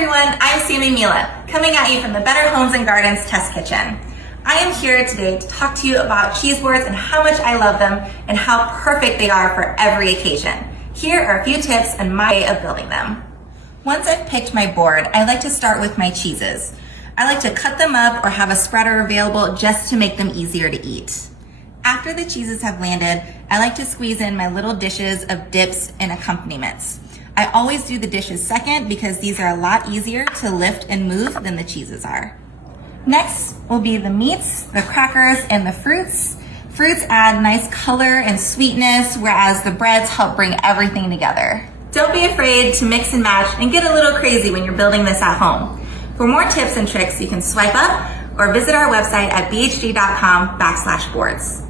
everyone, I'm Sammy Mila, coming at you from the Better Homes and Gardens Test Kitchen. I am here today to talk to you about cheese boards and how much I love them and how perfect they are for every occasion. Here are a few tips and my way of building them. Once I've picked my board, I like to start with my cheeses. I like to cut them up or have a spreader available just to make them easier to eat. After the cheeses have landed, I like to squeeze in my little dishes of dips and accompaniments. I always do the dishes second because these are a lot easier to lift and move than the cheeses are. Next will be the meats, the crackers, and the fruits. Fruits add nice color and sweetness, whereas the breads help bring everything together. Don't be afraid to mix and match and get a little crazy when you're building this at home. For more tips and tricks, you can swipe up or visit our website at bhg.com/boards.